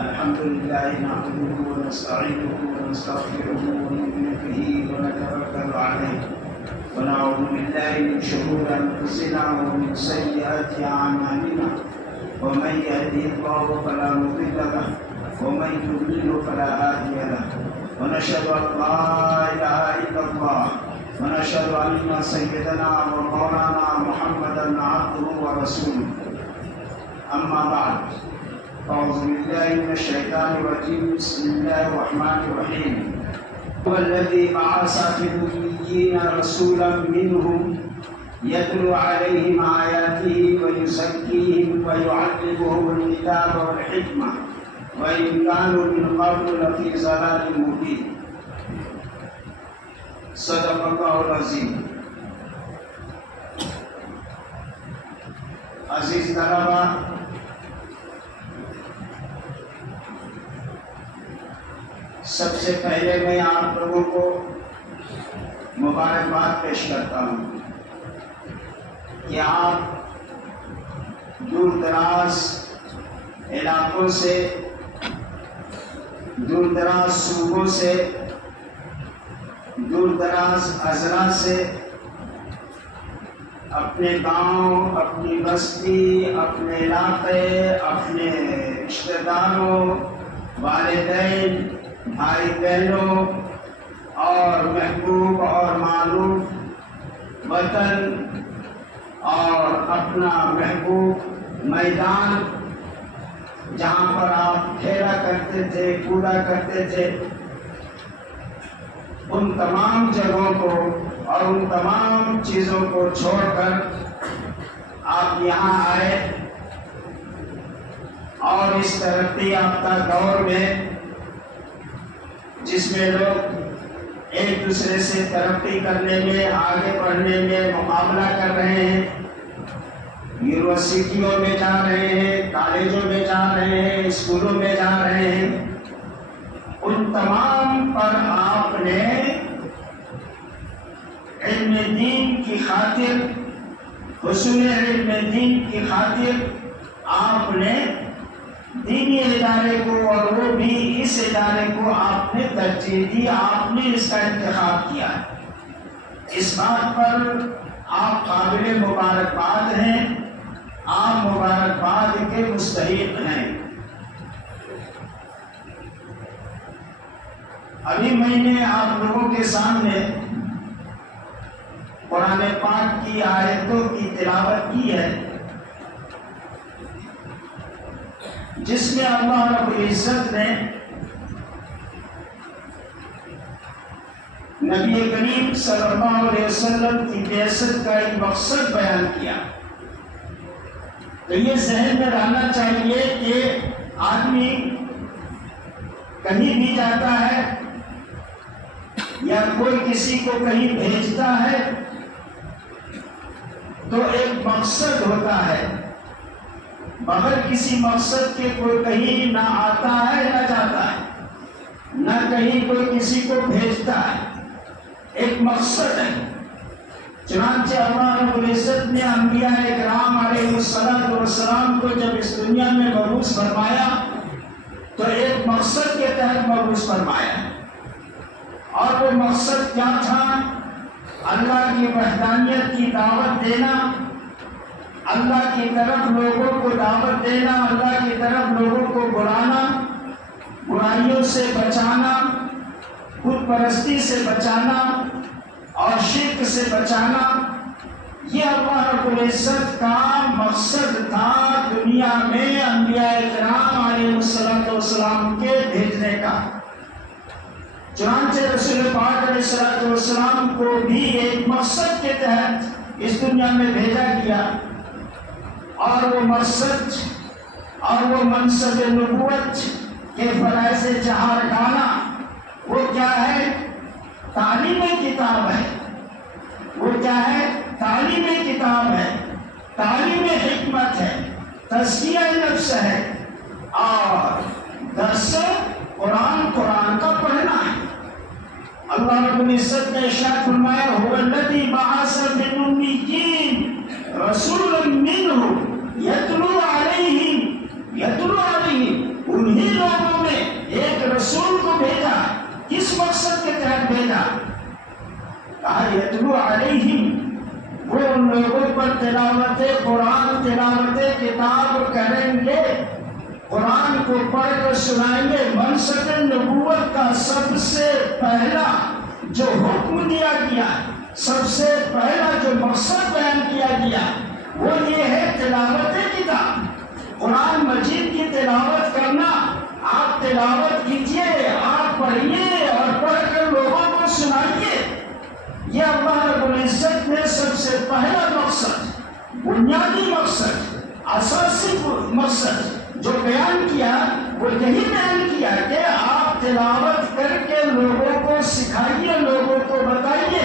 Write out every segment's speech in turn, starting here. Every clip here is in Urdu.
الحمد لله نحمده ونستعينه ونستغفره ونؤمن به ونتوكل عليه ونعوذ بالله من شرور أنفسنا ومن سيئات أعمالنا ومن يهده الله فلا مضل له ومن يضلل فلا هادي له ونشهد أن لا إله إلا الله ونشهد أن سيدنا ومولانا محمدا عبده ورسوله أما بعد أعوذ بالله من الشيطان الرجيم بسم الله الرحمن الرحيم هو الذي بعث في الأميين رسولا منهم يتلو عليهم آياته ويزكيهم ويعلمهم الكتاب والحكمة وإن كانوا من قبل لفي ضلال مبين صدق الله العظيم. عزیز طلباء، سب سے پہلے میں آپ لوگوں کو مبارکباد پیش کرتا ہوں کہ آپ دور دراز علاقوں سے، دور دراز صوبوں سے، دور دراز اضلاع سے اپنے گاؤں، اپنی بستی، اپنے علاقے، اپنے رشتہ داروں، والدین، بھائی بہنوں اور محبوب اور معروف وطن اور اپنا محبوب میدان جہاں پر آپ کھیلا کرتے تھے، کودا کرتے تھے، ان تمام جگہوں کو اور ان تمام چیزوں کو چھوڑ کر آپ یہاں آئے اور اس ترقی یافتہ دور میں جس میں لوگ ایک دوسرے سے ترقی کرنے میں، آگے بڑھنے میں مقابلہ کر رہے ہیں، یونیورسٹیوں میں جا رہے ہیں، کالجوں میں جا رہے ہیں، اسکولوں میں جا رہے ہیں، ان تمام پر آپ نے علم دین کی خاطر، حصول علم دین کی خاطر آپ نے دینی ادارے کو، اور وہ بھی اس ادارے کو آپ نے ترجیح دی، آپ نے اس کا انتخاب کیا. اس بات پر آپ قابل مبارکباد ہیں، آپ مبارکباد کے مستحق ہیں. ابھی میں نے آپ لوگوں کے سامنے قرآن پاک کی آیتوں کی تلاوت کی ہے جس میں اللہ رب العزت نے نبی کریم صلی اللہ علیہ وسلم کی بعثت کا ایک مقصد بیان کیا. تو یہ ذہن میں رہنا چاہیے کہ آدمی کہیں بھی جاتا ہے یا کوئی کسی کو کہیں بھیجتا ہے تو ایک مقصد ہوتا ہے، بغیر کسی مقصد کے کوئی کہیں نہ آتا ہے نہ جاتا ہے، نہ کہیں کوئی کسی کو بھیجتا ہے، ایک مقصد ہے. چنانچہ اللہ رب العزت نے انبیاء اکرام علیہ السلام کو جب اس دنیا میں مبعوث فرمایا تو ایک مقصد کے تحت مبعوث فرمایا، اور وہ مقصد کیا تھا؟ اللہ کی وحدانیت کی دعوت دینا، اللہ کی طرف لوگوں کو دعوت دینا، اللہ کی طرف لوگوں کو بلانا، برائیوں سے بچانا، خود پرستی سے بچانا اور شرک سے بچانا. یہ اللہ رب العزت کا مقصد تھا دنیا میں انبیاء کرام علیہ السلام کے بھیجنے کا. چنانچہ رسول پاک علیہ السلام کو بھی ایک مقصد کے تحت اس دنیا میں بھیجا گیا، اور وہ مقصد اور وہ منصب نبوت کے فرائض چہار ڈالا وہ کیا ہے؟ تعلیم کتاب ہے. وہ کیا ہے؟ تعلیم کتاب ہے، تعلیم حکمت ہے، تزکیہ نفس ہے، اور درس قرآن کا پڑھنا ہے. اللہ رب العزت نے ارشاد فرمایا هو الذی بعث فی الأمیین رسولا منهم یتلو علیہم انہی لوگوں بھیجا؟ کہا یتلو علیہم، وہ ان لوگوں پر تلاوت قرآن، تلاوت کتاب کریں گے، قرآن کو پڑھ کر سنائیں گے۔ منصب نبوت کا سب سے پہلا جو حکم دیا گیا، سب سے پہلا جو مقصد بیان کیا گیا وہ یہ ہے تلاوت کتاب، قرآن مجید کی تلاوت کرنا۔ آپ تلاوت کیجئے، آپ پڑھیے اور پڑھ کر لوگوں کو سنائیے۔ یہ اللہ رب العزت نے سب سے پہلا مقصد، بنیادی مقصد، اساسی مقصد جو بیان کیا وہ یہی بیان کیا کہ آپ تلاوت کر کے لوگوں کو سکھائیے، لوگوں کو بتائیے،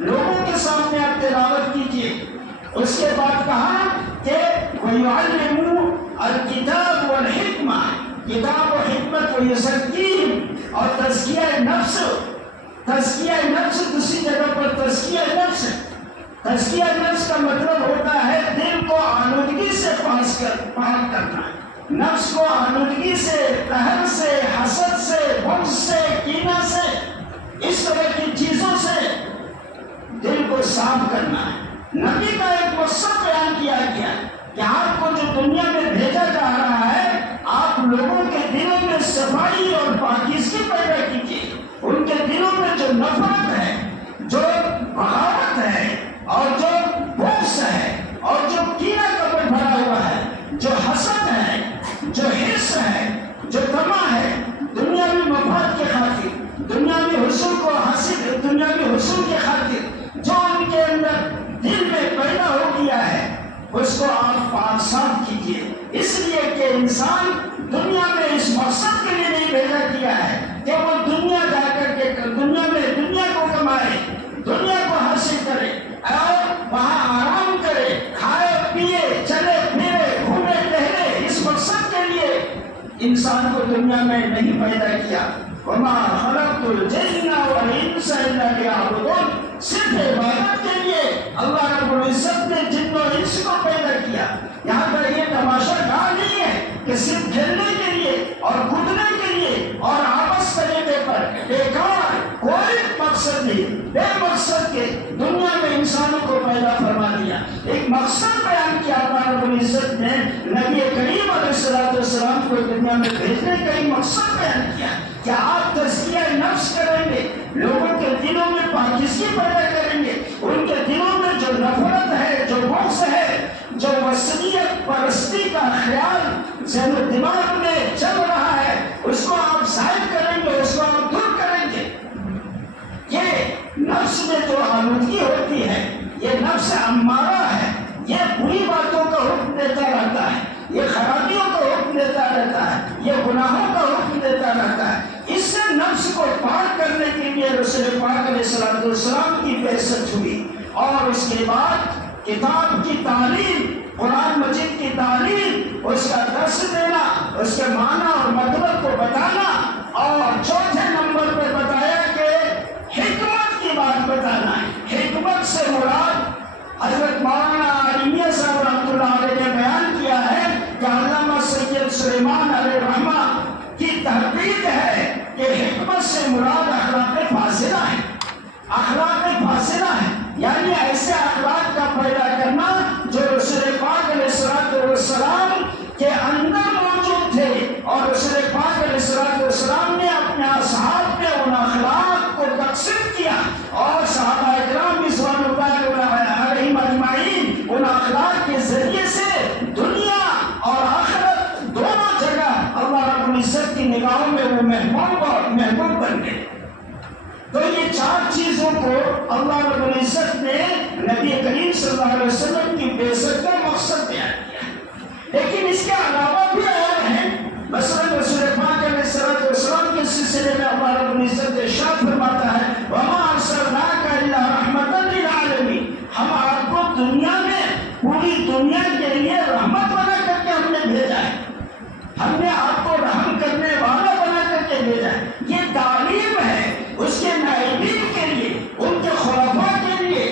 لوگوں کے سامنے آپ تلاوت کیجیے۔ اس کے بعد کہا کہ وَيُعَلِّمُ الْكِتَابُ وَالْحِکْمَةَ، کتاب و حکمت و یزکیہم، اور تزکیہ نفس، تزکیہ نفس دوسری جگہ پر تزکیہ نفس، تزکیہ نفس کا مطلب ہوتا ہے دل کو آلودگی سے پاک کرنا، نفس کو آلودگی سے، قہر سے، حسد سے، بغض سے، کینہ سے، اس طرح کی چیزوں سے دل کو صاف کرنا ہے۔ نبی کا ایک مقصد بیان کیا گیا کہ آپ کو جو دنیا میں بھیجا جا رہا ہے، آپ لوگوں کے دلوں میں صفائی اور پاکیزگی پیدا کیجیے۔ ان کے دلوں میں جو نفرت ہے، جو بغاوت ہے، اور جو بغض ہے، اور جو کینہ کپٹ بھرا ہوا ہے، جو حسد ہے، جو حرص ہے، جو طمع ہے، دنیاوی مفاد کے خاطر، دنیاوی حصول کو حاصل، دنیاوی حصول کے خاطر جو ان کے اندر دل میں پیدا ہو گیا ہے، اس کو آپ پاک صاف کیجیے۔ اس لیے کہ انسان دنیا میں اس مقصد کے لیے نہیں بھیجا گیا ہے کہ وہ دنیا جا کر کے دنیا میں دنیا کو کمائے، دنیا کو حاصل کرے اور وہاں آرام کرے، کھائے پیے، چلے پھرے، گھومے ٹہلے۔ اس مقصد کے لیے انسان کو دنیا میں نہیں پیدا کیا۔ وما خلقت الجن والانس الا ليعبدون، صرف عبادت کے لیے اللہ رب العزت نے جن و انس کو پیدا کیا۔ یہاں پر یہ تماشا گاہ نہیں ہے کہ صرف کھیلنے کے لیے اور کودنے کے لیے اور آپس طریقے پر، بیکار کوئی مقصد نہیں، بے مقصد کے دنیا میں انسانوں کو پیدا فرما دیا۔ ایک مقصد بیان کیا اللہ رب العزت نے، نبی کریم علیہ السلام کو دنیا میں بھیجنے کا ایک مقصد بیان کیا کہ آپ تزکیہ نفس کریں گے، لوگوں کے دلوں میں پاکیزگی پیدا کریں گے، ان کے دلوں میں جو نفرت ہے، جو بغض ہے، جو وثنیت پرستی کا خیال ذہن و دماغ میں چل رہا ہے، اس کو آپ ظاہر کریں گے، اس کو آپ دور کریں گے۔ یہ نفس میں جو آلودگی ہوتی ہے، یہ نفس امارہ ہے، یہ بری باتوں کا حکم دیتا رہتا ہے، یہ خرابیوں کا حکم دیتا رہتا ہے، یہ گناہوں کا حکم دیتا رہتا ہے۔ اس سے نفس کو پاک کرنے کے لیے رسول پاک علیہ السلام کی بعثت ہوئی، اور اس کے بعد کتاب کی تعلیم، قرآن مجید کی تعلیم، اس کا درس دینا، اس کے معنی اور مطلب کو بتانا، اور چوتھے نمبر پر بتایا کہ حکمت کی بات بتانا ہے۔ حکمت سے مراد حضرت مولانا عالمیہ صاحب رحمۃ اللہ علیہ نے بیان کیا ہے کہ علامہ سید سلیمان علیہ رحمہ کی تحقیق ہے کہ حکمت سے مراد اخلاق فاضلہ ہے۔ اخلاق فاضلہ ہے یعنی ایسے اخلاق کا پیدا کرنا جو رسول پاک علیہ السلام کے اندر موجود تھے، اور رسول پاک علیہ السلام نے اپنے اصحاب میں ان اخلاق کو تقسیم کیا، اور صحابہ اکرام رضوان اللہ علیہم اجمعین ان اخلاق کے ذریعے سے دنیا اور آخرت دونوں جگہ اللہ رب العزت کی نگاہوں میں وہ محبوب بن گئے۔ تو یہ چار چیزوں کو اللہ رب العزت نے نبی کریم صلی اللہ علیہ وسلم کی بعثت کا مقصد بیان کیا، لیکن اس کے علاوہ بھی اور ہیں۔ مثلا رسول پاک علیہ السلام کے سلسلے میں اللہ رب العزت ارشاد فرماتا ہے وَمَا أَرْسَلْنَاكَ إِلَّا رَحْمَةً لِلْعَالَمِينَ، ہم آپ کو دنیا میں پوری دنیا کے لیے رحمت بنا کر کے ہم نے بھیجا ہے، ہم نے آپ کو رحم کرنے والا بنا کر کے بھیجا ہے۔ یہ تعلیم ہے اس کے نائبین کے لیے، ان کے خلفاء کے لیے،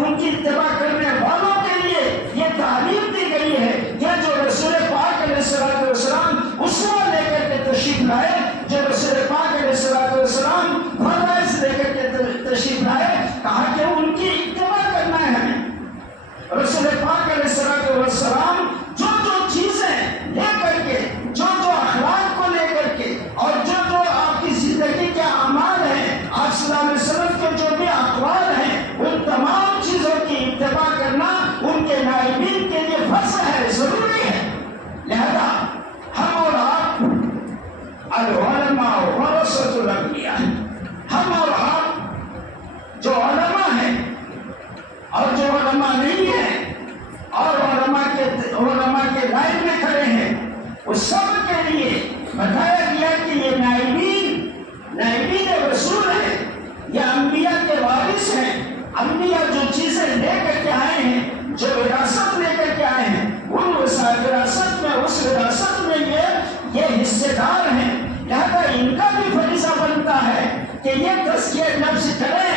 ان کی اتباع کرنے والوں کے لیے یہ تعلیم دی گئی ہے۔ یہ جو رسول پاک علیہ السلام اسوہ لے کر کے تشریف لائے، جو رسول پاک علیہ اس سب کے لیے بتایا گیا کہ یہ نائبین رسول ہے، یہ انبیاء کے وارث ہیں۔ انبیاء جو چیزیں لے کر کے آئے ہیں، جو وراثت لے کر کے آئے ہیں، اس وراثت میں یہ حصے دار ہیں۔ لہذا ان کا بھی فریضہ بنتا ہے کہ یہ تزکیہ نفس کریں،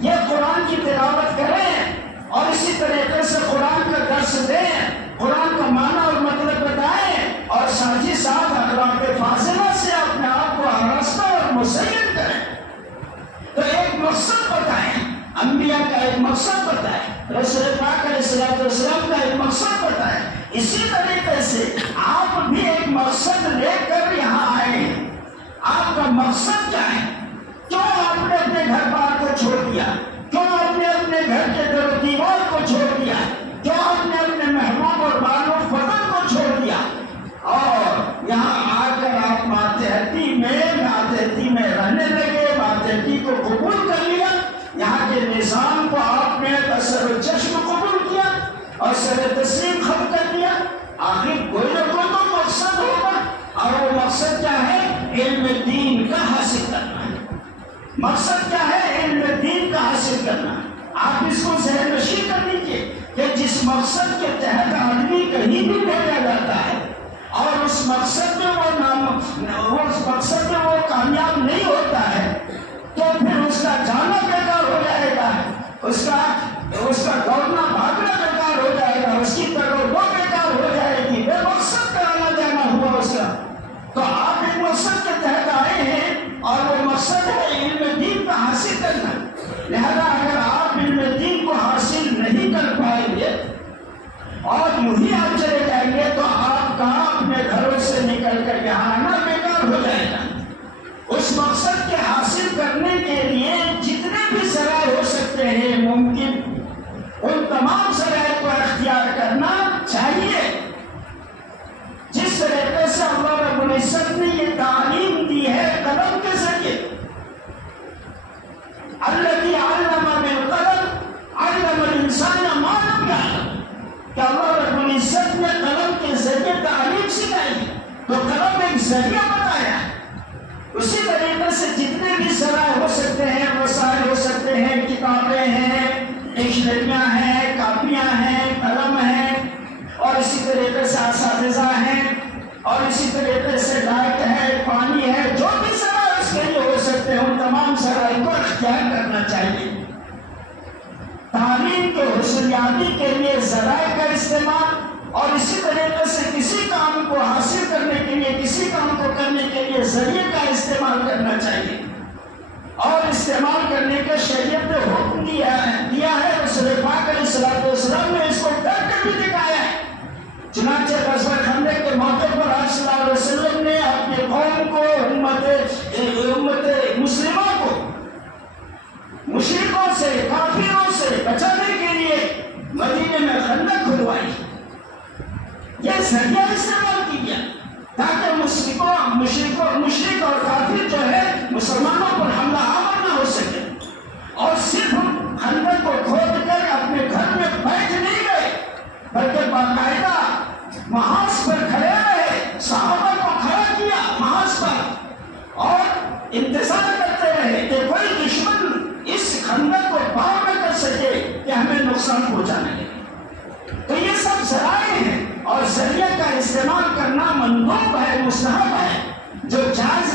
یہ قرآن کی تلاوت کریں، اور اسی طریقے سے قرآن کا درس دیں، قرآن کا معنی اور مطلب بتائیں، اور ساتھ ہی ساتھ اخلاق فاضلہ سے اپنے آپ کو آراستہ اور مسین کریں۔ تو ایک مقصد بتائیں، انبیاء کا ایک مقصد بتائیں، رسول پاک علیہ السلام کا ایک مقصد بتائیں۔ اسی طریقے سے آپ بھی ایک مقصد لے کر یہاں آئے ہیں۔ آپ کا مقصد کیا ہے؟ کیوں آپ نے اپنے گھر بار کو چھوڑ دیا؟ کیوں آپ نے اپنے گھر کے در و دیوار کو چھوڑ دیا؟ کیوں آپ نے اپنے محبوب اور بانو وطن کو چھوڑ دیا؟ اور یہاں آ کر آپ ماتحتی میں رہنے لگے، ماتحتی کو قبول کر لیا، یہاں کے نظام کو آپ نے اثر و چشم قبول کیا اور سر تسلیم ختم کر دیا۔ آخر کوئی نہ کوئی تو مقصد ہوگا، اور وہ مقصد کیا ہے؟ علم دین کا حاصل کرنا ہے۔ مقصد کیا ہے؟ علم دین کا حاصل کرنا۔ آپ اس کو ذہن نشین کر لیجیے کہ جس مقصد کے تحت آدمی کہیں بھی بھیجا جاتا ہے اور اس مقصد میں وہ کامیاب نہیں ہوتا ہے، تو پھر اس کا جانا بیکار ہو جائے گا، اس کا دوڑنا بھاگنا بیکار ہو جائے گا، اس کی ترغیب بیکار ہو جائے گی، بے مقصد کا آنا جانا ہوا اس کا۔ تو آپ ایک مقصد کے تحت آئے ہیں، اور وہ مقصد ہے علم دین کا حاصل کرنا۔ لہذا اگر آپ علم دین کو حاصل نہیں کر پائیں گے اور یوں ہی آپ چلے جائیں گے، تو آپ کا اپنے گھروں سے نکل کر یہاں آنا بیکار ہو جائے گا۔ اس مقصد کے حاصل کرنے کے لیے جتنے بھی ذرائع ہو سکتے ہیں ممکن، ان تمام ذرائع کو اختیار کرنا چاہیے۔ جس طریقے سے اللہ رب العزت نے یہ تعلیم دی ہے قلم کے ذریعے، الذی علم بالقلم علم الانسان ما لم یعلم، کہ اللہ رب العزت نے قلم کے ذریعے تعلیم سکھائی، تو قلم ایک ذریعہ بتایا۔ اسی طریقے سے جتنے بھی ذرائع ہو سکتے ہیں، وسائل ہو سکتے ہیں، کتابیں ہیں، ڈکشنریاں ہیں، کاپیاں ہیں، قلم ہیں، اور اسی طریقے سے اساتذہ ہیں، اور اسی طریقے سے لائٹ ہے، پانی ہے، جو بھی ذرائع اس کے لیے ہو سکتے ہیں، ان تمام ذرائع کو اختیار کرنا چاہیے۔ تعلیم کے حصولیابی کے لیے ذرائع کا استعمال، اور اسی طریقے سے کسی کام کو حاصل کرنے کے لیے، کسی کام کو کرنے کے لیے ذریعے کا استعمال کرنا چاہیے، اور استعمال کرنے کا شریعت نے حکم دیا ہے۔ رسول پاک علیہ السلام نے اس کو کر کے بھی دکھایا ہے۔ چنانچہ غزوہ خندق کے موقع پر آپ صلی اللہ علیہ وسلم نے اپنے قوم کو، امت مسلمہ کو مشرکوں سے، کافروں سے بچانے کے لیے مدینے میں خندق کھدوائی۔ یہ ذریعہ استعمال کیا تاکہ مشرک اور کافر جو ہے مسلمانوں پر حملہ آور نہ ہو سکے، اور صرف خندق کو کھود کر اپنے گھر میں بیٹھ نہیں گئے، بلکہ باقاعدہ محاذ پر کھڑے رہے، صحابہ کو کھڑا کیا محاذ پر، اور انتظار کرتے رہے کہ کوئی دشمن اس خندق کو پار نہ کر سکے کہ ہمیں نقصان پہنچانے لگے۔ تو یہ سب ذرائع ہیں، اور ذریعہ کا استعمال کرنا مندوب ہے، مستحب ہے۔ جو جائز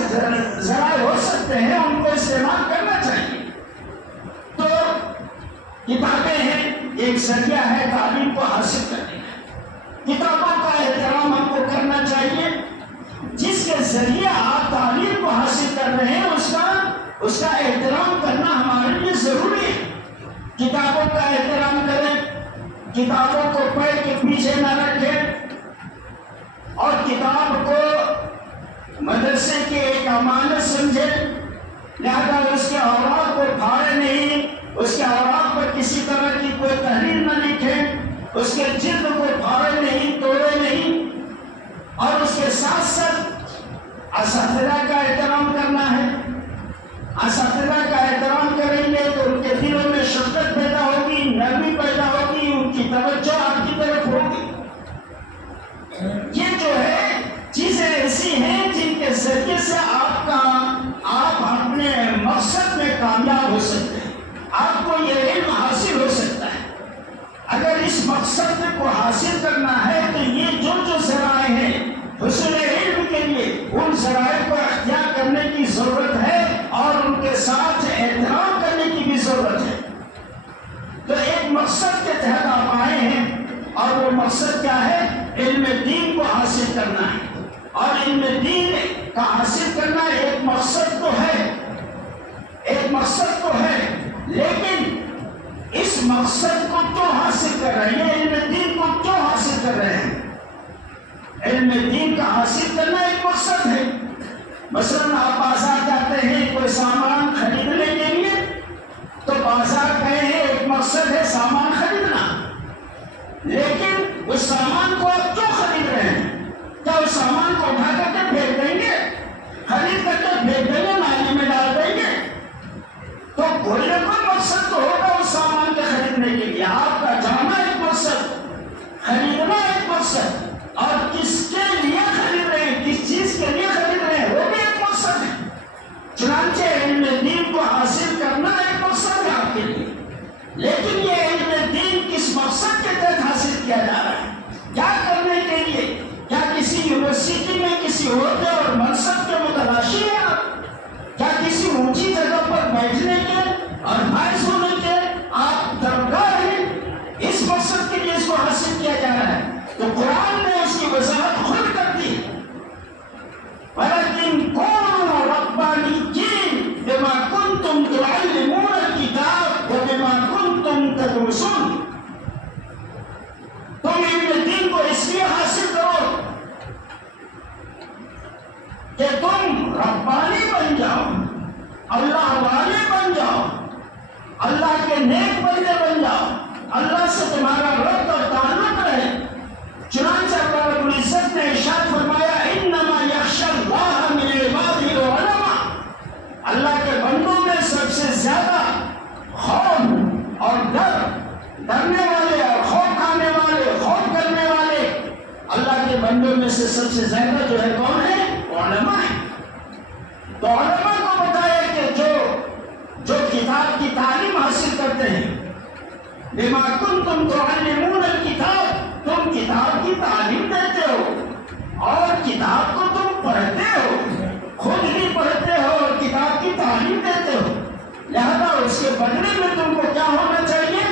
ذرائع ہو سکتے ہیں ان کو استعمال کرنا چاہیے۔ تو کتابیں ہیں، ایک ذریعہ ہے تعلیم کو حاصل کرنے کا۔ کتابوں کا احترام ہم کو کرنا چاہیے۔ جس کے ذریعے آپ تعلیم کو حاصل کر رہے ہیں اس کا احترام کرنا ہمارے لیے ضروری ہے۔ کتابوں کا احترام کریں، کتابوں کو پڑھ کے پیچھے نہ رکھیں، اور کتاب کو مدرسے کی ایک امانت سمجھیں۔ لہذا اس کے اوراق کو پھاڑے نہیں، اس کے اوراق پر کسی طرح کی کوئی تحریر نہ لکھیں، اس کے جلد کو پھاڑے نہیں، توڑے نہیں، اور اس کے ساتھ ساتھ اساتذہ کا احترام کرنا ہے۔ اساتذہ کا احترام کریں گے تو ان کے دلوں میں شفقت پیدا ہوگی، نرمی پیدا ہوگی، ان کی توجہ آپ کی طرف ہوگی۔ یہ جو ہے مقصد کیا ہے؟ علم دین کو حاصل کرنا ہے، اور علم دین کا حاصل کرنا ایک مقصد تو ہے، ایک مقصد تو ہے، لیکن اس مقصد کو کیوں حاصل کر رہے ہیں؟ علم دین کو کیوں حاصل کر رہے ہیں؟ علم دین کا حاصل کرنا ایک مقصد ہے۔ مثلاً آپ بازار جاتے ہیں کوئی سامان خریدنے کے لیے، تو بازار گئے ہیں، ایک مقصد ہے سامان خریدنا، لیکن اس سامان کو آپ کیوں خرید رہے ہیں؟ کیا اس سامان کو اٹھا کر کے پھینک دیں گے؟ خرید کر کے پھینک دیں گے، نالی میں ڈال دیں گے؟ تو کوئی نہ کوئی مقصد تو ہوگا اس سامان کے خریدنے کے لیے۔ آپ کا جانا ایک مقصد، خریدنا ایک مقصد، اور کس کے لیے خرید رہے ہیں، کس چیز کے لیے خرید رہے ہیں، وہ بھی ایک مقصد ہے۔ چنانچہ علم دین کو حاصل کرنا ایک مقصد ہے آپ کے لیے، لیکن یہ علم دین کس مقصد کے تحت حاصل کیا جا رہا ہے؟ کیا کرنے کے لیے؟ کیا کسی یونیورسٹی میں کسی عہدے اور منصب کے متلاشی ہیں آپ؟ کیا کسی اونچی جگہ پر بیٹھنے کے اور فائز ہونے کے آپ درگاہ ہیں؟ اس مقصد کے لیے اس کو حاصل کیا جا رہا ہے۔ تو قرآن نے اس کی وضاحت خود کر دی، وَلَكِنْ كُونُوا رَبَّانِيِّينَ بِمَا كُنْتُمْ تُعَلِّمُونَ الْكِتَابَ وَبِمَا كُنْتُمْ تَدْرُسُونَ۔ تم علم دین کو اس لیے حاصل کرو کہ تم ربانی بن جاؤ، اللہ والے بن جاؤ، اللہ کے نیک بندے بن جاؤ، اللہ سے تمہارا ربط اور تعلق رہے۔ چنانچہ اللہ رب العزت نے ارشاد فرمایا انما یخشی اللہ من عبادہ العلماء، اللہ کے بندوں میں سب سے زیادہ خوف اور ڈرنے والے اور خوف کھانے والے، خوف کرنے والے اللہ کے بندوں میں سے سب سے زیادہ جو ہے کون ہے؟ علماء ہے۔ تو علماء کو بتایا کہ جو کتاب کی تعلیم حاصل کرتے ہیں، بما کنتم تعلمون الکتاب، تم کتاب کی تعلیم دیتے ہو اور کتاب کو تم پڑھتے ہو، خود بھی پڑھتے ہو اور کتاب کی تعلیم دیتے ہو، لہذا اس کے بدلے میں تم کو کیا ہونا چاہیے؟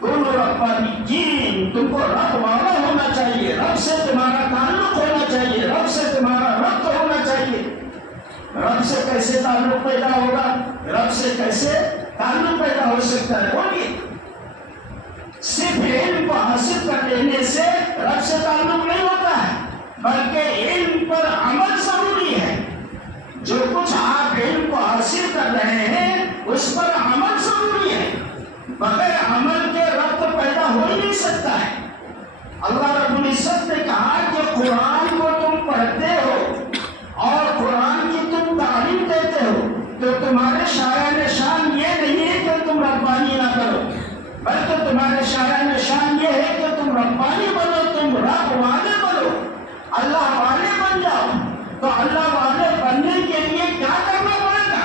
کونوا ربانیین، تم کو رب والا ہونا چاہیے، رب سے تمہارا تعلق ہونا چاہیے، رب سے تمہارا ربط ہونا چاہیے۔ رب سے کیسے تعلق پیدا ہوگا؟ رب سے کیسے تعلق پیدا ہو سکتا ہے؟ بولیے۔ صرف علم کو حاصل کر لینے سے رب سے تعلق نہیں ہوتا ہے، بلکہ علم پر عمل ضروری ہے۔ جو کچھ آپ علم کو حاصل کر رہے ہیں اس پر عمل ضروری ہے، بغیر عمل کے رب تو پیدا ہو ہی نہیں سکتا ہے۔ اللہ رب العزت نے کہا کہ قرآن کو تم پڑھتے ہو اور قرآن کی تم تعلیم دیتے ہو، تو تمہارے شایان شان یہ نہیں ہے کہ تم ربانی نہ کرو، بلکہ تمہارے شایان شان یہ ہے کہ تم ربانی بنو، تم رب والے بنو، اللہ والے بن جاؤ۔ تو اللہ والے بننے کے لیے کیا کرنا پڑے گا؟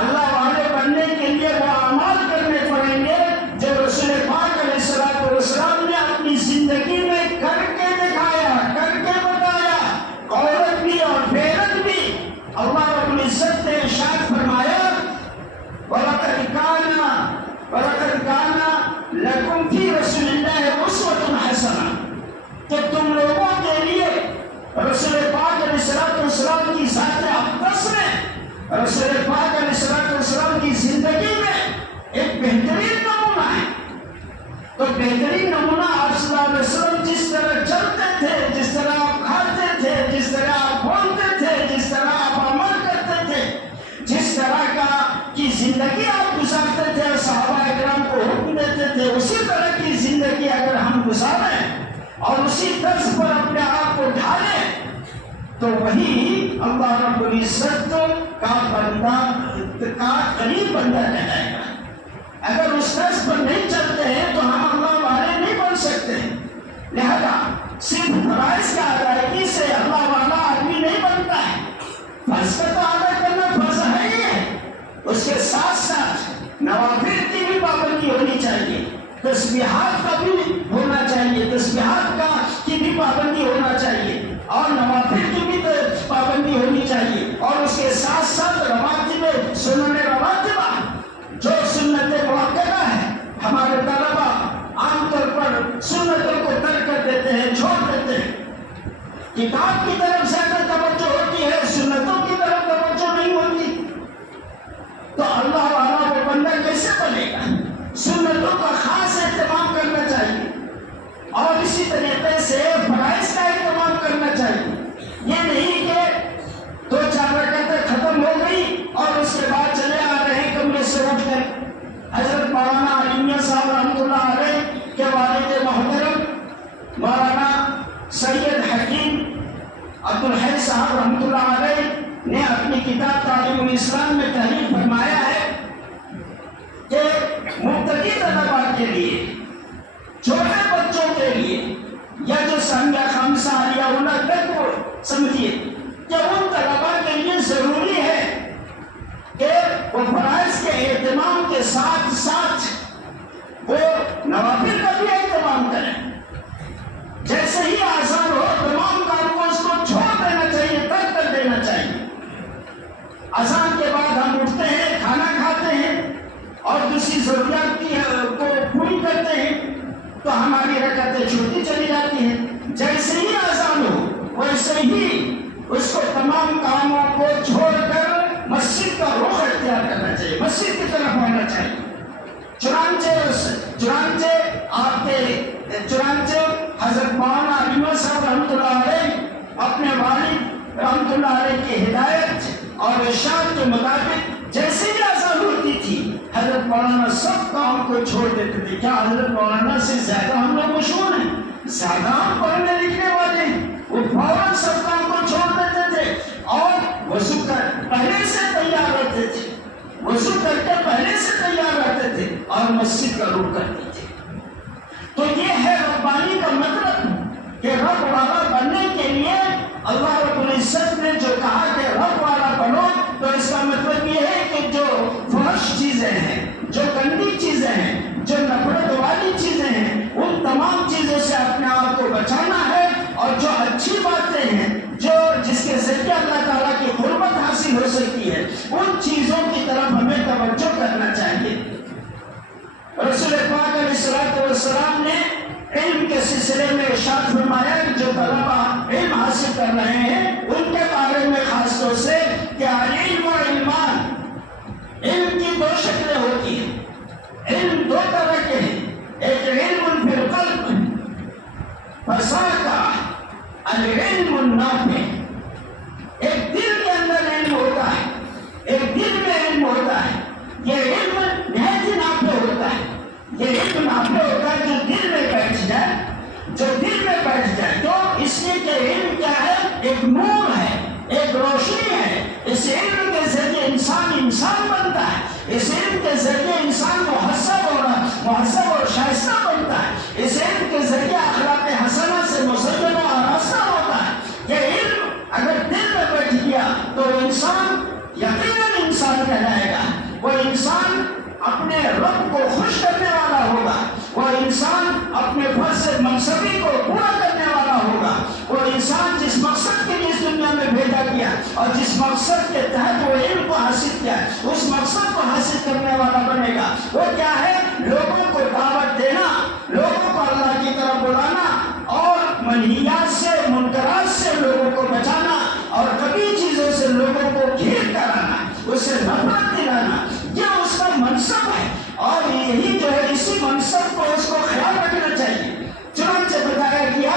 اللہ والے بننے کے لیے وہ اعمال کرنے پڑیں گے جو رسول پاک علیہ الصلوۃ والسلام نے اپنی زندگی میں کر کے دکھایا، کر کے بتایا، قولت بھی اور فعلت بھی۔ اللہ رب العزت نے ارشاد فرمایا وَلَقَدْ كَانَ لَكُمْ فِي رَسُولِ اللَّهِ أُسْوَةٌ حَسَنَةٌ، کہ تم لوگوں کے لیے رسول پاک علیہ الصلوۃ والسلام کی ذات اقدس میں، رسول پاک علیہ الصلوۃ والسلام کی زندگی میں ایک بہترین نمونہ ہے۔ تو بہترین نمونہ آپ صلی اللہ علیہ وسلم جس طرح چلتے تھے، جس طرح آپ کھاتے تھے، جس طرح آپ بولتے تھے، جس طرح آپ عمل کرتے تھے، جس طرح کی زندگی آپ گزارتے تھے اور صحابہ اکرام کو حکم دیتے تھے، اسی طرح کی زندگی اگر ہم گزاریں اور اسی طرز پر اپنے آپ کو ڈھالیں تو وہی اللہ رب العزت کا بندہ، کا قریب بندہ کہلائے گا۔ اگر اس طرز پر نہیں چلتے ہیں تو ہم اللہ والے نہیں بن سکتے۔ لہذا صرف فرائض کا ادائیگی سے اللہ والا آدمی نہیں بنتا ہے، فرض کا تو ادا کرنا فرض ہے ہی ہے، اس کے ساتھ ساتھ نوافل کی بھی پابندی ہونی چاہیے، تسبیحات کا بھی ہونا چاہیے، تسبیحات کی بھی پابندی ہونا چاہیے، اور نوافل کی بھی پابندی ہونی چاہیے، اور اس کے ساتھ ساتھ رواتب، سنن رواتبہ جو سنت مؤکدہ ہے۔ ہمارے طلبہ عام طور پر سنتوں کو ترک کتاب کی طرف زیادہ توجہ ہوتی ہے، سنتوں کی طرف توجہ نہیں ہوتی، تو اللہ والا وہ بندہ کیسے بنے گا؟ سنتوں کا خاص اہتمام کرنا چاہیے اور اسی طریقے سے فرائض کا اہتمام کرنا چاہیے۔ یہ نہیں کہ 2-4 رکعتیں ختم ہو گئی اور اس کے بعد چلے آ رہے ہیں کمرے سے اٹھ کر۔ حضرت مولانا علی میاں صاحب رحمۃ اللہ علیہ کے والد محترم مولانا سید حکیم عبدالحی صاحب رحمۃ اللہ علیہ نے اپنی کتاب تعلیم الاسلام میں تحریر فرمایا ہے کہ مبتدی طلباء کے لیے، چھوٹے بچوں کے لیے، یا جو ثانیہ خامسہ عالیہ اولیٰ تک کو سمجھیے کہ ان طلباء کے لیے ضروری ہے کہ وہ فرائض کے اہتمام کے ساتھ ساتھ وہ نوافل کا بھی اہتمام کریں۔ جیسے ہی آسان ہو تمام کاموں کو اس کو چھوڑ دینا چاہیے، ترک کر دینا چاہیے۔ اذان کے بعد ہم اٹھتے ہیں، کھانا کھاتے ہیں اور دوسری ضروریات کی کو پوری کرتے ہیں تو ہماری رکعتیں چھوٹی چلی جاتی ہیں۔ جیسے ہی اذان ہو ویسے ہی اس کو تمام کاموں کو چھوڑ کر مسجد کا رخ اختیار کرنا چاہیے، مسجد کی طرف ہونا چاہیے۔ چنانچہ حضرت مولانا علی میاں صاحب رحمۃ اللہ علیہ اپنے والد رحمۃ اللہ علیہ کی ہدایت اور ارشاد کے مطابق جیسے ہی اذان ہوتی تھی حضرت مولانا سب کام کو چھوڑ دیتے تھے۔ کیا حضرت مولانا سے زیادہ ہم لوگ مشہور ہیں؟ زیادہ ہم پڑھنے لکھنے والے ہیں۔ وہ فوراً سب کام کو چھوڑ دیتے تھے اور وضو کر پہلے سے تیار رہتے تھے، وضو کر کے پہلے سے تیار رہتے تھے اور مسجد کا رخ کرتے تھے۔ تو یہ ہے ربانی کا مطلب کہ رب والا بننے کے لیے اللہ رب العزت نے جو کہا کہ رب والا بنو، تو اس کا مطلب یہ ہے کہ جو فحش چیزیں ہیں، جو گندی چیزیں ہیں، جو نفرت والی چیزیں ہیں، ان تمام چیزوں سے اپنے آپ کو بچانا ہے اور جو اچھی باتیں ہیں جو جس کے ذریعے اللہ تعالیٰ کی قربت حاصل ہو سکتی ہے ان چیزوں کی طرف ہمیں توجہ کرنا چاہیے۔ رسول پاک علیہ الصلوۃ والسلام نے علم کے سلسلے میں ارشاد فرمایا کہ جو طلباء علم حاصل کر رہے ہیں ان کے بارے میں خاص طور سے کہ علم و علمان، علم کی 2 شکلیں ہوتی ہیں۔ علم 2 طرح کے ہیں، ایک علم فی القلب فساکا العلم النافع، ایک دل کے اندر علم ہوتا ہے، ایک دل میں علم ہوتا ہے۔ یہ علم نہایت ہی نافع ہوتا ہے، یہ علم نافع ہوتا ہے جو دل میں بیٹھ جائے، جو دل میں بیٹھ جائے۔ تو اس لیے کہ علم کیا ہے؟ ایک نور ہے، ایک روشنی ہے۔ اس علم کے ذریعے انسان بنتا ہے، اس علم کے ذریعے انسان محسب اور شائستہ بنتا ہے، اس علم کے ذریعے اخلاق حسنہ سے مزین و آراستہ ہوتا ہے۔ یہ علم اگر دل میں بیٹھ گیا تو انسان یقیناً انسان کہلائے گا، وہ انسان اپنے رب کو خوش کرنے والا ہوگا، وہ انسان اپنے فرض منصبی کو پورا کرنے والا ہوگا، وہ انسان جس مقصد کے لیے اس دنیا میں بھیجا گیا اور جس مقصد کے تحت وہ علم کو حاصل کیا اس مقصد کو حاصل کرنے والا بنے گا۔ وہ کیا ہے؟ لوگوں کو دعوت دینا، لوگوں کو اللہ کی طرف بلانا اور منہیات سے منکرات سے لوگوں کو بچانا اور کبھی چیزوں سے لوگوں کو گھیر کر آنا، اس سے نفرت دلانا، یہ اس کا منصب ہے اور یہی جو ہے اسی منصب کو اس کو خیال رکھنا چاہیے۔ چنانچہ بتایا گیا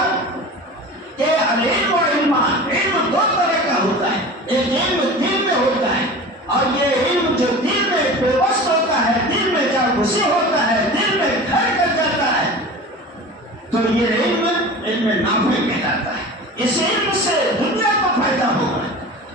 کہ علم و علمان، علم 2 طرح کا ہوتا ہے، ایک علم دل میں ہوتا ہے اور یہ علم جو دل میں پیوست ہوتا ہے، دل میں جا گھسے ہوتا ہے، دل میں گھر کر جاتا ہے، تو یہ علم نافع کہلاتا ہے۔ اس علم سے دنیا کو فائدہ ہوگا،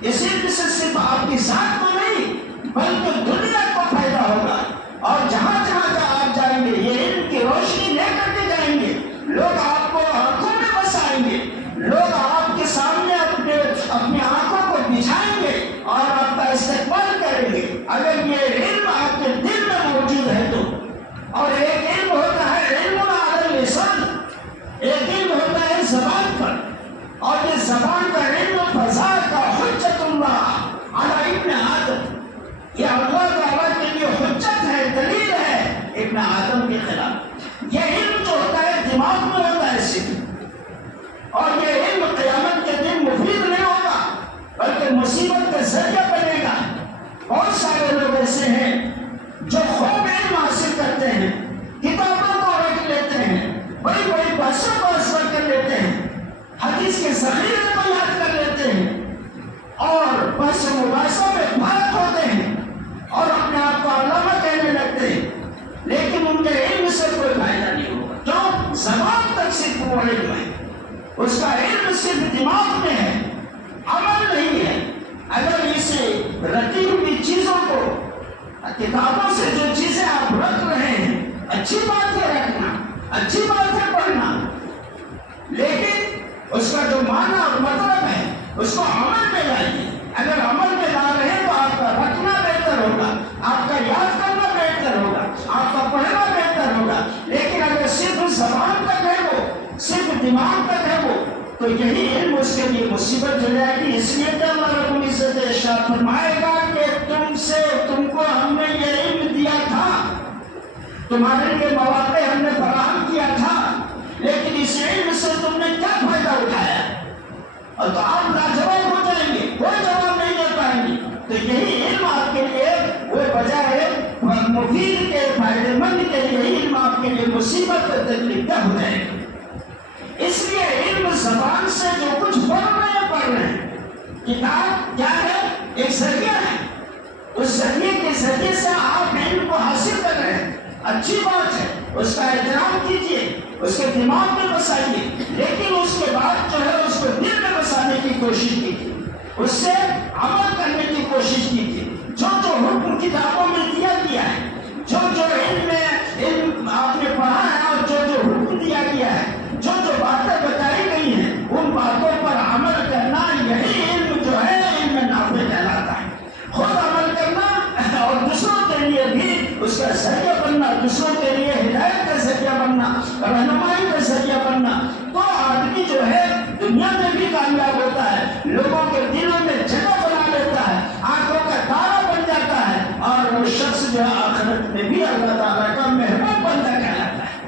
اس علم سے صرف آپ کی ذات کو نہیں بلکہ دنیا کو فائدہ ہوگا، اور جہاں آپ جائیں گے یہ علم کی روشنی لے کر کے جائیں گے، لوگ آپ کو آنکھوں میں بسائیں گے، لوگ آپ کے سامنے اپنی آنکھوں کو بچھائیں گے اور آپ کا استقبال کریں گے اگر یہ علم آپ کے دل میں موجود ہے تو۔ اور ایک علم ہوتا ہے علم علی اللسان، ایک علم ہوتا ہے زبان پر، اور یہ زبان کا علم فضا کا حجت اللہ علی ابن آدم، یہ اللہ تعالیٰ کے لیے حجت ہے، دلیل ہے ابن آدم کے خلاف۔ یہ علم جو ہوتا ہے دماغ میں ہوتا ہے صرف، اور یہ علم قیامت کے دن اس کا علم صرف دماغ میں ہے، عمل نہیں ہے۔ اگر اسے رٹی ہوئی چیزوں کو، کتابوں سے جو چیزیں آپ رکھ رہے ہیں، اچھی بات ہے رکھنا، اچھی بات ہے پڑھنا، لیکن اس کا جو معنی اور مطلب ہے اس کو عمل میں لائیے۔ اگر عمل میں لا رہے ہیں تو آپ کا رکھنا بہتر ہوگا، آپ کا یاد کرنا بہتر ہوگا، آپ کا پڑھنا بہتر ہوگا۔ لیکن اگر صرف زبان تک ہے وہ، صرف دماغ تک ہے وہ، تو یہی علم اس کے لیے مصیبت ہو جائے گی۔ اس لیے کہ اللہ رب العزت ارشاد فرمائے گا کہ تم کو ہم نے یہ علم دیا تھا، تمہارے لیے مواقع ہم نے فراہم کیا تھا، لیکن اس علم سے تم نے کیا فائدہ اٹھایا؟ اور تو آپ لاجواب ہو جائیں گے، کوئی جواب نہیں دے پائیں گے۔ تو یہی علم آپ کے لیے وہ بجائے مفید کے، فائدے مند کے لیے علم آپ کے لیے مصیبت اور تکلیف دہ ہو جائے گا۔ اس لیے علم زبان سے جو کچھ پڑھ رہے ہیں، کتاب کیا ہے؟ ایک ذریعہ ہے، اس ذریعے کے ذریعے سے آپ علم کو حاصل کر رہے ہیں، اچھی بات ہے، اس کا احترام کیجیے، اس کے دماغ میں بسائیے، لیکن اس کے بعد جو ہے اس کو دل میں بسانے کی کوشش کیجیے، اس سے عمل کرنے کی کوشش کیجیے۔ جو حکم کتابوں میں دیا گیا ہے، جو علم آپ نے پڑھا ہے، اور جو حکم دیا گیا ہے، جو باتیں بتائی گئی ہیں، ان باتوں پر عمل کرنا، یہی علم جو ہے علم نافع کہلاتا ہے۔ خود عمل کرنا اور دوسروں کے لیے بھی اس کا ذریعہ بننا، دوسروں کے لیے ہدایت کا ذریعہ بننا، رہنمائی کا ذریعہ بننا، تو آدمی جو ہے دنیا میں بھی کامیاب ہوتا ہے، لوگوں کے دلوں میں جگہ بنا لیتا ہے، آنکھوں کا تارا بن جاتا ہے، اور وہ شخص جو ہے آخرت میں بھی اللہ تعالیٰ کا محبوب بندہ کہلاتا ہے۔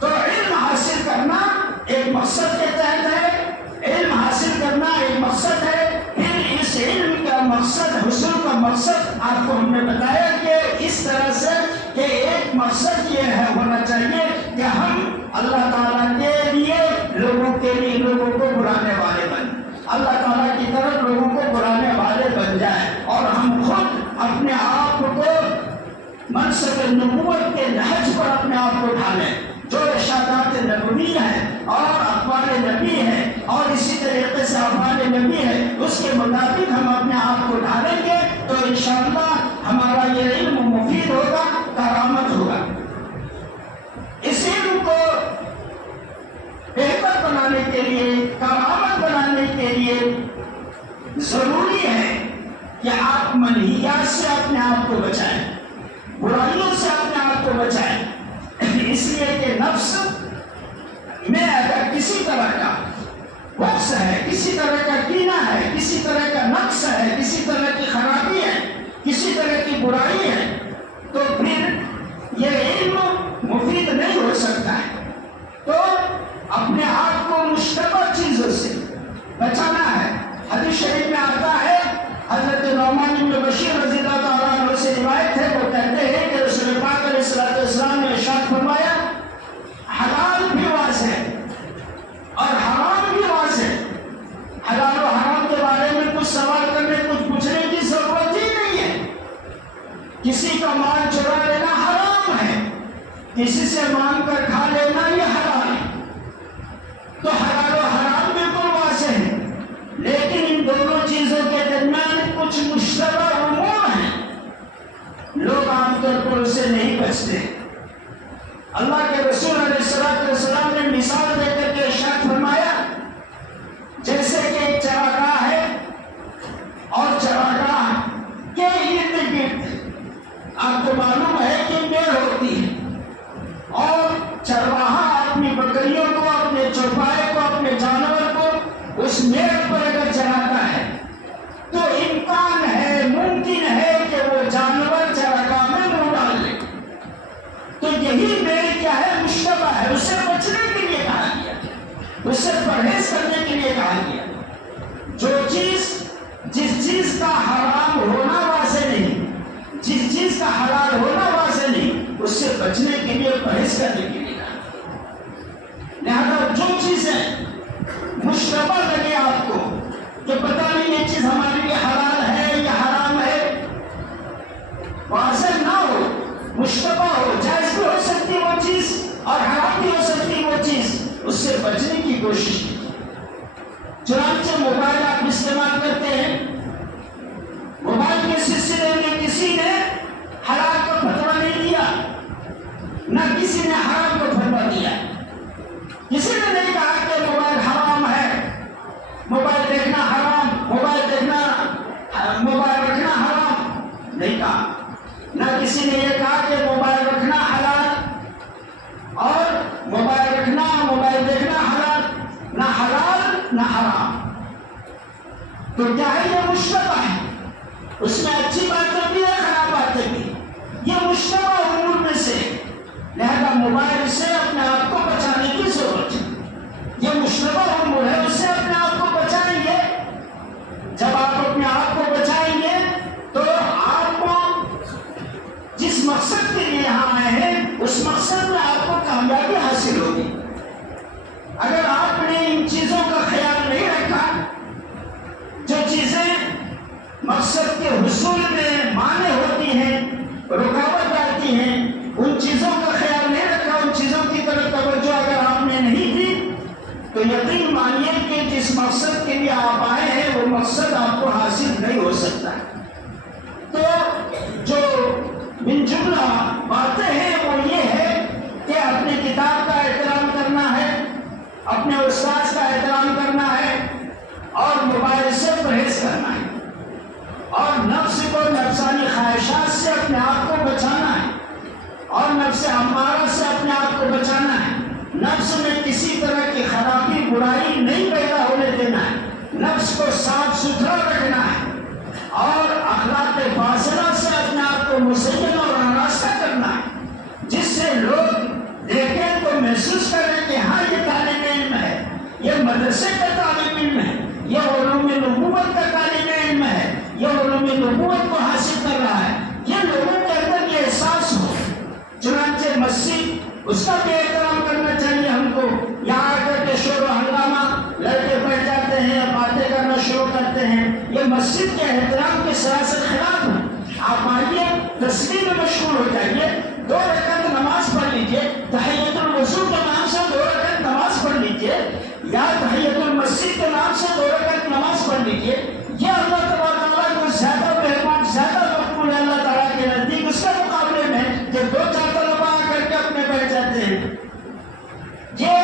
تو علم حاصل کرنا ایک مقصد کے تحت ہے، علم حاصل کرنا ایک مقصد ہے۔ پھر اس علم کا مقصد، حصول کا مقصد آپ کو ہم نے بتایا کہ اس طرح سے کہ ایک مقصد یہ ہے ہونا چاہیے کہ ہم اللہ تعالیٰ کے لیے لوگوں کو بلانے والے بن، اللہ تعالیٰ کی طرف لوگوں کو بلانے والے بن جائیں، اور ہم خود اپنے آپ کو منصب نبوت کے نہج پر اپنے آپ کو ڈھالیں، جو ارشادات نبوی ہیں اور اقوال نبی ہیں، اور اسی طریقے سے افعال نبی ہے، اس کے مطابق ہم اپنے آپ کو ڈھالیں گے تو انشاءاللہ ہمارا یہ علم مفید ہوگا، کرامت ہوگا۔ اس علم کو بہتر بنانے کے لیے، کرامت بنانے کے لیے ضروری ہے کہ آپ منہیات سے اپنے آپ کو بچائیں، برائیوں سے اپنے آپ کو بچائیں، اس لیے کہ نفس میں اگر کسی طرح کا بخس ہے، کسی طرح کا کینہ ہے، کسی طرح کا نقص ہے، کسی طرح کی خرابی ہے، کسی طرح کی برائی ہے، تو پھر یہ علم مفید نہیں ہو سکتا ہے۔ تو اپنے آپ کو مشتبہ چیزوں سے بچانا ہے۔ حدیث شریف میں آتا ہے، حضرت نعمان بن بشیر رضی اللہ تعالیٰ عنہ سے روایت ہے، وہ کہتے ہیں کہ رسول پاک علیہ السلام نے ارشاد فرمایا، حلال بھی واضح اور حرام بھی واضح، حلال و حرام کے بارے میں کچھ سوال کرنے، کچھ پوچھنے کی ضرورت ہی نہیں ہے۔ کسی کا مال چرا لینا حرام ہے، کسی سے مانگ کر کھا لینا یہ حلال ہے، تو حلال و حرام بالکل واضح ہے، لیکن ان دونوں چیزوں کے درمیان کچھ مشتبہ امور ہیں، لوگ عام طور پر اسے نہیں بچتے۔ اللہ کے رسول علیہ السلام نے مثال دے کر کے ارشاد فرمایا، جیسے کہ ایک چراگاہ ہے اور چراگاہ کے ارد گرد آپ کو معلوم ہے کہ میڑ ہوتی ہے، اور چرواہا اپنی بکریوں کو، اپنے چوپائے کو، اپنے جانور کو اس میڑ پر اگر چراتا ہے تو امکان ہے، ممکن ہے کہ وہ جانور چراگاہ میں منہ ڈال لے۔ تو یہی میڑ کیا ہے؟ مشتبہ ہے، اس سے بچنے کے لیے کہا گیا، اس سے پرہیز کرنے کے لیے کہا گیا۔ جس چیز کا حرام ہونا واضح نہیں، جس چیز کا حلال ہونا واضح نہیں، اس سے بچنے کے لیے، پرہیز کرنے کے لیے کہا۔ لہذا جو چیزیں مشتبہ لگے آپ کو کہ پتہ نہیں یہ چیز ہمارے لیے حلال ہے یا حرام ہے، واضح نہ ہو، مشتبہ ہو، جائز بھی ہو سکتی وہ چیز اور حرام بھی ہو سکتی وہ چیز، اس سے بچنے کی کوشش کی. چنانچہ موبائل آپ استعمال کرتے ہیں, موبائل کے سلسلے میں کسی نے حلال کو فتویٰ نہیں دیا, نہ کسی نے حرام کو فتویٰ دیا. کسی نے نہیں کہا کہ موبائل حرام ہے, موبائل دیکھنا حرام, موبائل رکھنا حرام, نہیں کہا. نہ کسی نے یہ کہا کہ موبائل رکھنا حلال اور موبائل دیکھنا حلال, نہ حلال نہ حرام. تو کیا ہے, یہ مشتبہ ہے, اس میں اچھی باتیں بھی ہے, خراب باتیں بھی. یہ مشتبہ امور میں سے, لہذا موبائل سے اپنے آپ کو بچانے کی ضرورت ہے. یہ مشتبہ امور ہے, اس سے اپنے آپ کو بچائیں گے. جب آپ اپنے آپ کو بچائیں گے تو آپ کو جس مقصد کے لیے یہاں آئے ہیں اس مقصد میں آپ کو کامیابی حاصل ہوگی. اگر آپ نے ان چیزوں کا خیال نہیں رکھا, جو چیزیں مقصد کے حصول میں مانع ہوتی ہیں, رکاوٹ ڈالتی ہیں, ان چیزوں کا خیال نہیں رکھا, ان چیزوں کی طرف توجہ اگر آپ نے نہیں دی تو یقین مانیے کہ جس مقصد کے لیے آپ آئے ہیں وہ مقصد آپ کو حاصل نہیں ہو سکتا. تو جو من جملہ باتیں ہیں وہ یہ ہے کہ اپنی کتاب کا احترام کرنا ہے, اپنے استاد کا احترام کرنا ہے, اور موبائل سے پرہیز کرنا ہے, اور نفس کو نفسانی خواہشات سے اپنے آپ کو بچانا ہے, اور نفس امارہ سے اپنے آپ کو بچانا ہے. نفس میں کسی طرح کی خرابی برائی نہیں پیدا ہونے دینا ہے, نفس کو صاف ستھرا رکھنا ہے, اور اخلاق فاضلہ سے اپنے آپ کو مزین اور آراستہ کرنا ہے, جس سے لوگ دیکھیں تو محسوس کریں کہ ہاں یہ طالب علم ہے, یہ مدرسے کا طالب علم ہے, یہ علوم نبوت کا طالب علم ہے, یہ علوم نبوت کو حاصل کر رہا ہے. یہ لوگوں کے اندر یہ احساس ہو. چنانچہ مسجد, اس کا بھی احترام کرنا چاہیے ہم کو. یہاں آ کر کے شور و ہنگامہ, لڑکے بیٹھ جاتے ہیں, باتیں کرنا شروع کرتے ہیں, یہ مسجد کے احترام کے سراسر خلاف ہے. آپ آئیے, تسبیح میں مشغول ہو جائیے, 2 رکعت نماز پڑھ لیجیے, تحیۃ الوضو کے نام سے 2 رکعت نماز پڑھ لیجیے, یا تحیۃ المسجد کے نام سے 2 رکعت نماز پڑھ لیجیے. یہ اللہ تعالیٰ کو زیادہ محبوب, زیادہ مقبول ہے اللہ تعالیٰ کے نزدیک, اس کے مقابلے میں کہ 2-4 طلبہ آ کر کے اپنے بیٹھ جاتے ہیں. یہ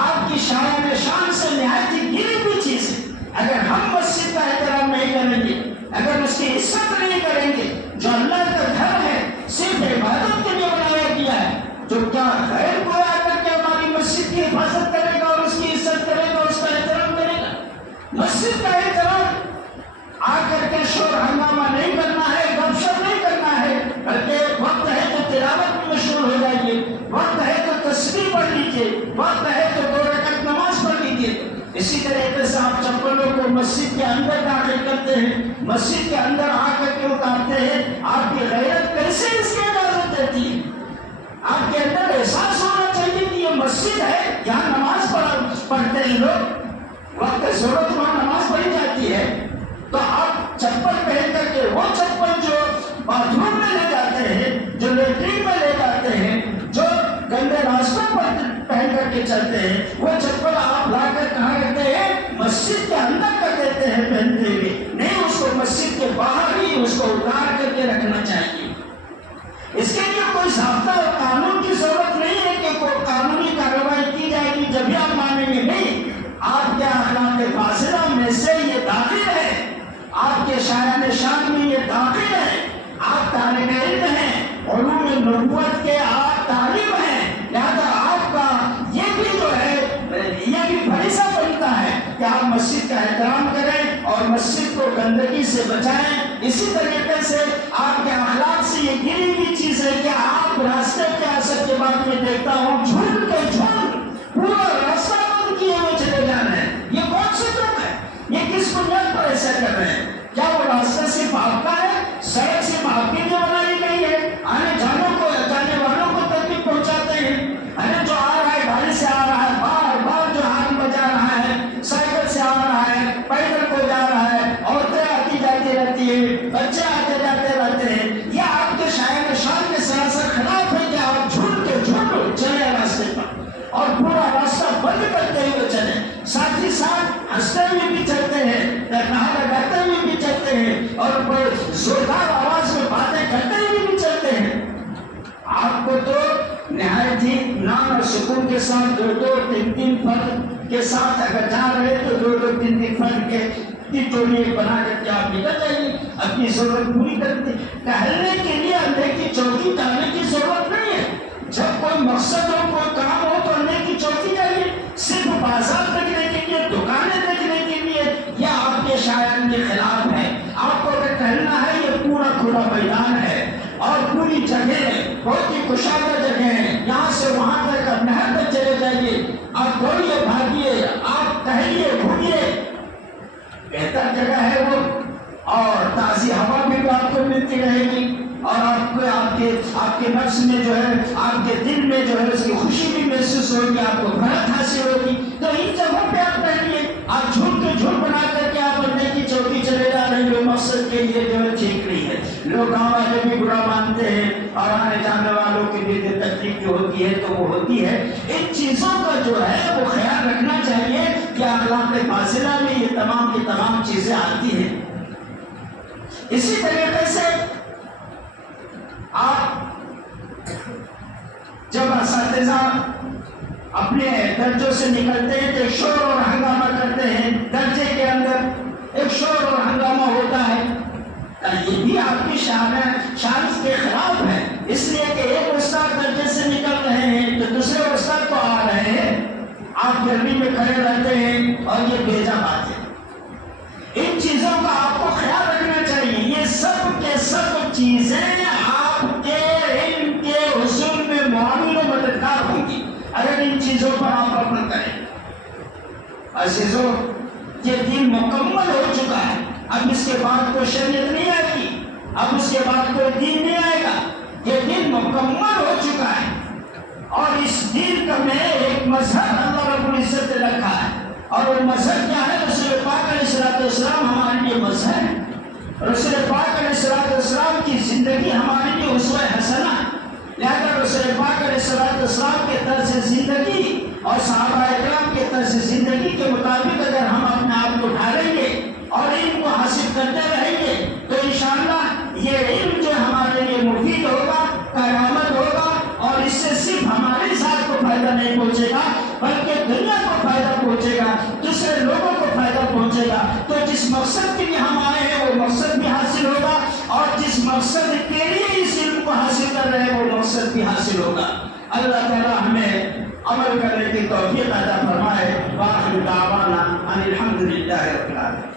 آپ کی شان شان سے نہایت ہی گری ہوئی چیز ہے. اگر ہم مسجد کا احترام نہیں کریں گے, اگر اس کی عزت نہیں کریں گے, جو اللہ کا گھر ہے, صرف عبادت کے لیے بنایا گیا ہے, تو کیا غیر کوئی آ کر کے ہماری مسجد کی حفاظت کرے گا اور اس کی عزت کرے گا, اس کا احترام کرے گا؟ مسجد کا احترام آ کر کے شور ہنگامہ نہیں کرنا ہے, گپ شپ نہیں کرنا ہے, بلکہ وقت ہے تو تلاوت میں مشغول ہو جائیے, وقت ہے تو تسبیح پڑھ لیجیے, وقت ہے تو 2 رکعت نماز پڑھ لیجیے. اسی طریقے سے آپ چپلوں کو مسجد کے اندر داخل کرتے ہیں, مسجد کے اندر آ کر کے اتارتے ہیں. آپ کی غیرت کیسے اس کی اجازت دیتی ہے؟ آپ کے اندر احساس ہونا چاہیے کہ یہ مسجد ہے, یہاں نماز پڑھتے ہیں لوگ, وقت ضرورت وہاں نماز پڑھی جاتی ہے. تو آپ چپل پہن کر کے, وہ چپل جو باتھ روم میں لے جاتے ہیں, جو لیٹرین میں لے جاتے ہیں, جو گندے راستوں پر پہن کر کے چلتے ہیں, وہ چپل آپ لا کر کہاں رکھتے ہیں؟ مسجد کے اندر کر دیتے ہیں پہنتے ہوئے. نہیں, اس کو مسجد کے باہر ہی اس کو اتار کر کے رکھنا چاہیے. اس کے لیے کوئی ضابطہ اور قانون کی ضرورت نہیں ہے کہ کوئی قانونی کارروائی کی جائے گی جب آپ مانیں گے. نہیں, آپ کے اخلاق فاضلہ میں سے یہ داخل ہے, آپ کے شایان شان میں یہ داخل ہے. آپ طالب علم ہیں, علوم نبوت کے آپ طالب ہیں, لہذا آپ کا یہ بھی جو ہے یہ بھی فریضہ بنتا ہے کہ آپ مسجد کا احترام کریں اور مسجد کو گندگی سے بچائیں. اسی طریقے سے آپ کے اخلاق سے یہ گری ہوئی چیز ہے کہ آپ راستے کے اثر کے بعد میں دیکھتا ہوں جھنڈ کے جھنڈ پورا راستہ بند کیے ہوئے چلے جا رہے ہیں. یہ کون سی تک ہے؟ یہ کس بنیاد پر ایسا کر رہے ہیں؟ کیا وہ راستہ صرف آپ کا ہے؟ سڑک صرف آپ کے لیے بنائی گئی ہے؟ آنے جانے والوں کو تکلیف پہنچاتے ہیں. جو آ رہا ہے گاڑی سے آ رہا ہے, بار بار جو ہاتھ بجا رہا ہے, سائیکل سے آ رہا ہے, پیدل کو جا رہا ہے, عورتیں آتی جاتی رہتی ہیں, بچے آتے جاتے رہتے ہیں. یہ آپ کے شایان شان کے سراسر خلاف ہے کہ آپ جھنڈ کے جھنڈ چلے راستے پر اور پورا راستہ بند کر ساتھ ہی ساتھ ہنستے ہوئے بھی چلتے ہیں، کہا لگاتے ہوئے بھی چلتے ہیں، اور بڑے زوردار آواز میں باتیں کرتے ہوئے بھی چلتے ہیں۔ آپ کو تو نہایت ہی اطمینان اور سکون کے ساتھ دو دو تین تین فرد کے ساتھ اگر جا رہے تو دو دو تین تین فرد کی ٹولی بنا کر کے آپ نکل جائیے، اپنی ضرورت پوری کرتے۔ ٹہلنے کے لیے اندھے کی چوکی ڈالنے کی ضرورت نہیں ہے۔ جب کوئی مقصد ہو، کوئی کام ہو تو اندھے کی چوکی ڈالیے۔ صرف بازار دیکھنے کے لیے، دکانیں دیکھنے کے لیے، یا آپ کے شاعر کے خلاف ہے؟ آپ کو اگر ٹہلنا ہے، یہ پورا کھلا میدان ہے اور پوری جگہ بہت ہی کشادہ جگہ ہے، یہاں سے وہاں تک آپ نہر تک چلے جائیے، آپ دوڑیے بھاگیے، آپ ٹہلیے گھومیے، بہتر جگہ ہے وہ، اور تازی ہوا بھی آپ کو ملتی رہے گی، اور آپ کے نفس میں جو ہے، آپ کے دل میں جو ہے اس کی خوشی بھی محسوس ہوگی، آپ کو برکت حاصل ہوگی۔ تو ان جگہوں پہ آپ ٹہلیے، آپ جھوٹ کے جھوٹ بنا کر کے آپ اندھے کی چوکی چلے جا رہے ہیں، مقصد کے لیے جو ہے ٹھیک نہیں ہے۔ لوگ گاؤں والے بھی برا مانتے ہیں، اور آنے جانے والوں کے لیے جو تکلیف جو ہوتی ہے تو وہ ہوتی ہے۔ ان چیزوں کا جو ہے وہ خیال رکھنا چاہیے کہ اخلاق فاضلہ میں یہ تمام کی تمام چیزیں آتی ہیں۔ اسی طریقے سے آپ جب اساتذہ اپنے درجوں سے نکلتے ہیں تو ایک شور اور ہنگامہ کرتے ہیں، درجے کے اندر ایک شور اور ہنگامہ ہوتا ہے، یہ بھی آپ کی شان کے خلاف ہے، اس لیے کہ ایک استاد درجے سے نکل رہے ہیں تو دوسرے استاد تو آ رہے ہیں، آپ گرمی میں کھڑے رہتے ہیں، اور یہ بیجا بات ہے۔ ان چیزوں کا آپ کو خیال رکھنا چاہیے۔ یہ سب کے سب چیزیں آپ کے علم کے حصول میں معاون و مددگار ہوں گی اگر ان چیزوں پر آپ عمل کریں۔ عزیزوں، یہ دین مکمل ہو چکا ہے، اب اس کے بعد کوئی شریعت نہیں آئے گی، اب اس کے بعد کوئی دین نہیں آئے گا، یہ دین مکمل ہو چکا ہے۔ اور اس دین کا میں ایک مذہب اللہ رب العزت نے رکھا ہے، اور وہ مذہب کیا ہے؟ رسول پاک علیہ السلام ہمارے لیے مذہب ہے، رسول پاک علیہ السلام کی زندگی ہمارے لیے اسوہ حسنہ ہے۔ لہذا رسول پاک علیہ السلام کے طرز زندگی اور صحابہ اکرام کے طرز زندگی کے مطابق اگر ہم اپنے آپ کو ڈھالیں گے اور علم کو حاصل کرتے رہیں گے تو انشاءاللہ یہ علم جو ہمارے لیے مفید ہوگا، کارآمد ہوگا، اور اس سے صرف ہمارے ذات کو فائدہ نہیں پہنچے گا بلکہ دنیا کو فائدہ پہنچے گا، دوسرے لوگوں کو فائدہ پہنچے گا۔ تو جس مقصد کے لیے ہم آئے ہیں وہ مقصد بھی حاصل ہوگا، اور جس مقصد کے لیے اس علم کو حاصل کر رہے ہیں وہ مقصد بھی حاصل ہوگا۔ اللہ تعالی ہمیں عمل کرنے کی توفیق عطا فرمائے۔ وآخر دعوانا ان الحمد للہ رب العالمین۔